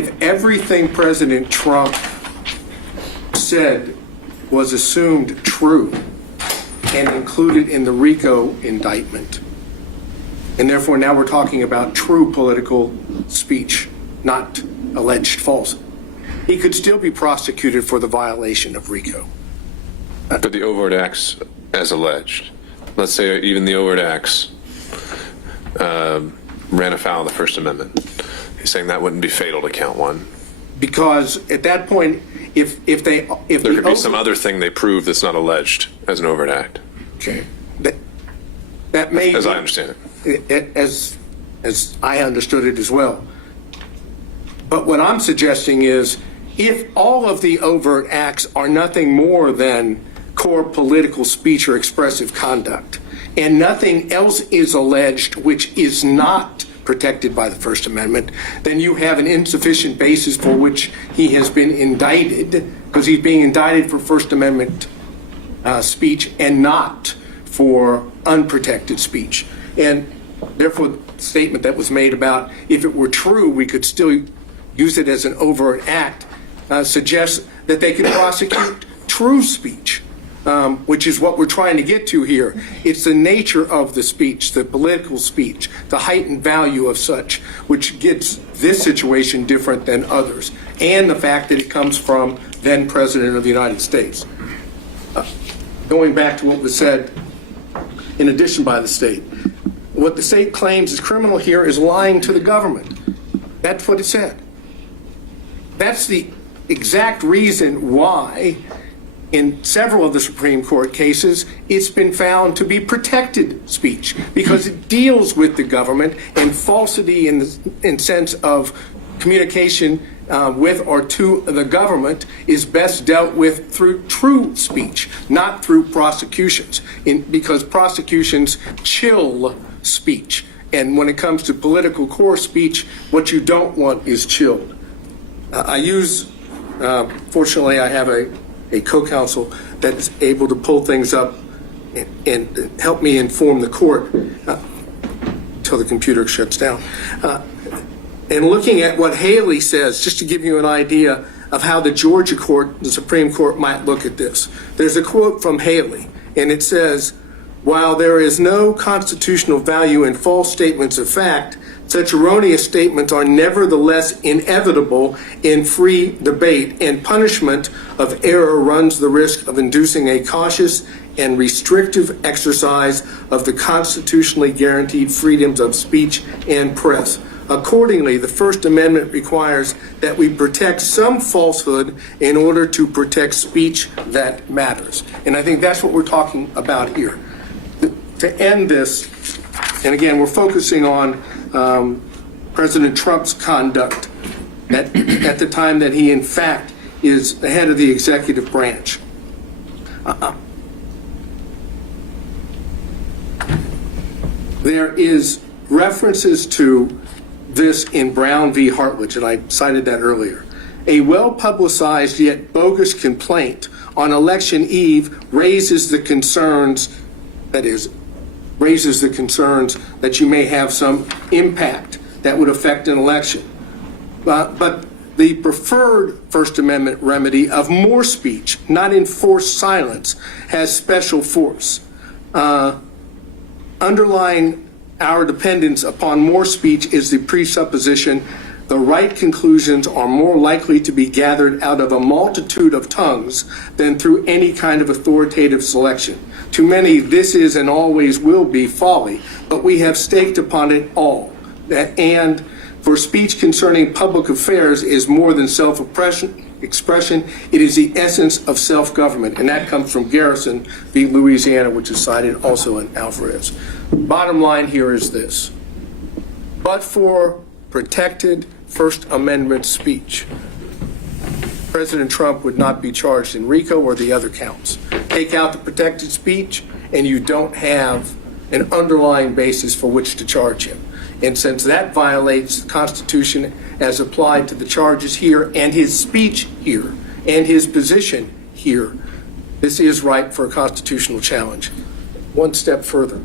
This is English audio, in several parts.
If everything President Trump said was assumed true and included in the RICO indictment, and therefore now we're talking about true political speech, not alleged false, he could still be prosecuted for the violation of RICO. But the overt acts as alleged, let's say even the overt acts ran afoul of the First Amendment. He's saying that wouldn't be fatal to count one. Because at that point, if there could be some other thing they prove that's not alleged as an overt act. Okay, that may, as I understand it, as I understood it as well. But what I'm suggesting is, if all of the overt acts are nothing more than core political speech or expressive conduct, and nothing else is alleged which is not protected by the First Amendment, then you have an insufficient basis for which he has been indicted, because he's being indicted for First Amendment speech and not for unprotected speech. And therefore, the statement that was made about if it were true, we could still use it as an overt act, suggests that they could prosecute true speech. Which is what we're trying to get to here. It's the nature of the speech, the political speech, the heightened value of such, which gets this situation different than others, and the fact that it comes from then President of the United States. Going back to what was said in addition by the state, what the state claims is criminal here is lying to the government. That's what it said. That's the exact reason why in several of the Supreme Court cases, it's been found to be protected speech because it deals with the government, and falsity in the sense of communication with or to the government is best dealt with through true speech, not through prosecutions, because prosecutions chill speech. And when it comes to political core speech, what you don't want is chilled. Fortunately, I have a co-counsel that's able to pull things up and help me inform the court until the computer shuts down. And looking at what Haley says, just to give you an idea of how the Georgia court, the Supreme Court, might look at this. There's a quote from Haley, and it says, "While there is no constitutional value in false statements of fact, such erroneous statements are nevertheless inevitable in free debate, and punishment of error runs the risk of inducing a cautious and restrictive exercise of the constitutionally guaranteed freedoms of speech and press. Accordingly, the First Amendment requires that we protect some falsehood in order to protect speech that matters." And I think that's what we're talking about here. To end this, and again, we're focusing on President Trump's conduct at the time that he, in fact, is the head of the executive branch. There is references to this in Brown v. Hartledge, and I cited that earlier. A well-publicized yet bogus complaint on election eve raises the concerns that you may have some impact that would affect an election. But the preferred First Amendment remedy of more speech, not enforced silence, has special force. Underlying our dependence upon more speech is the presupposition the right conclusions are more likely to be gathered out of a multitude of tongues than through any kind of authoritative selection. To many, this is and always will be folly, but we have staked upon it all. And for speech concerning public affairs is more than self-expression, it is the essence of self-government. And that comes from Garrison v. Louisiana, which is cited also in Alvarez. Bottom line here is this. But for protected First Amendment speech, President Trump would not be charged in RICO or the other counts. Take out the protected speech, and you don't have an underlying basis for which to charge him. And since that violates the Constitution as applied to the charges here and his speech here and his position here, this is ripe for a constitutional challenge. One step further.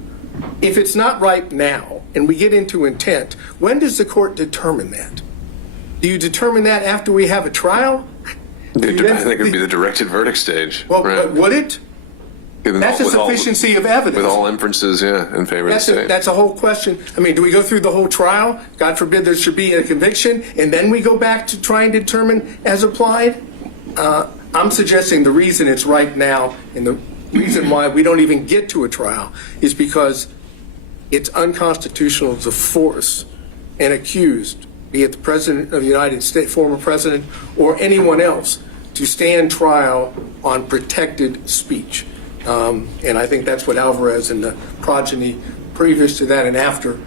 If it's not ripe now, and we get into intent, when does the court determine that? Do you determine that after we have a trial? I think it would be the directed verdict stage. Well, right? would it? Given That's a with all- sufficiency of evidence. With all inferences, in favor of the state. That's a whole question. I mean, do we go through the whole trial? God forbid there should be a conviction, and then we go back to try and determine as applied? I'm suggesting the reason it's right now, and the reason why we don't even get to a trial, is because it's unconstitutional to force an accused, be it the President of the United States, former President, or anyone else, to stand trial on protected speech. And I think that's what Alvarez and the progeny previous to that and after